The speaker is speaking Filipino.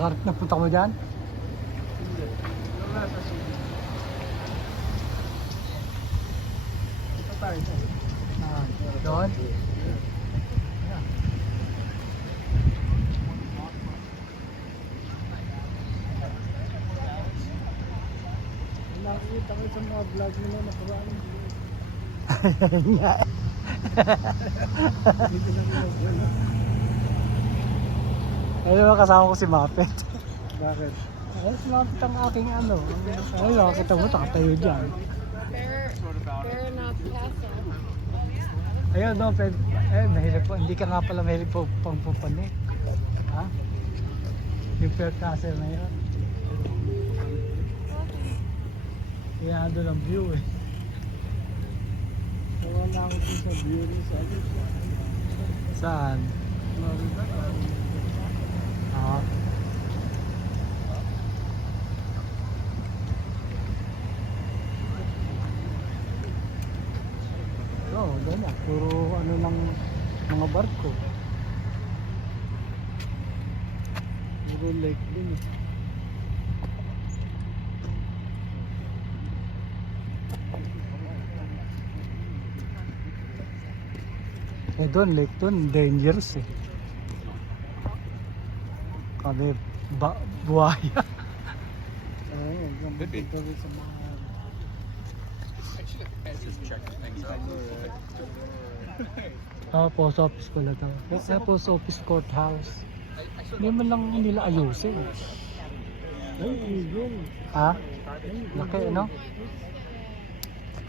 Karap na punta mo dyan? Hindi. Wala sa city. Ito tayo. Ah, doon? Nakikita ko sa mga vlog nila na parang Nga. dito na vlog nila. Ayun, kasama ko si Muppet. Bakit? Ay, si Muppet ang aking ano. Ayun, nakakita mo, takatayo dyan. Fair enough castle. Ayun, no, pwede. Mahilig po. Hindi ka nga pala mahilig po pang pupanik. Ha? Yung Fair Castle na yun. Kaya doon ang view eh. Tawa na ako dun sa view rin sa ano. Saan? Florida. Ah. Oo, doon na. Puro ano ng mga barko. Puro lake din eh. Eh doon, lake doon, dangerous eh. Kami, buhaya. Oo, ganda dito rin sa mga... Post office ko na to. Sa post office courthouse. Hindi man lang nila ayusin. Ay, eagle. Ha? Laki ano?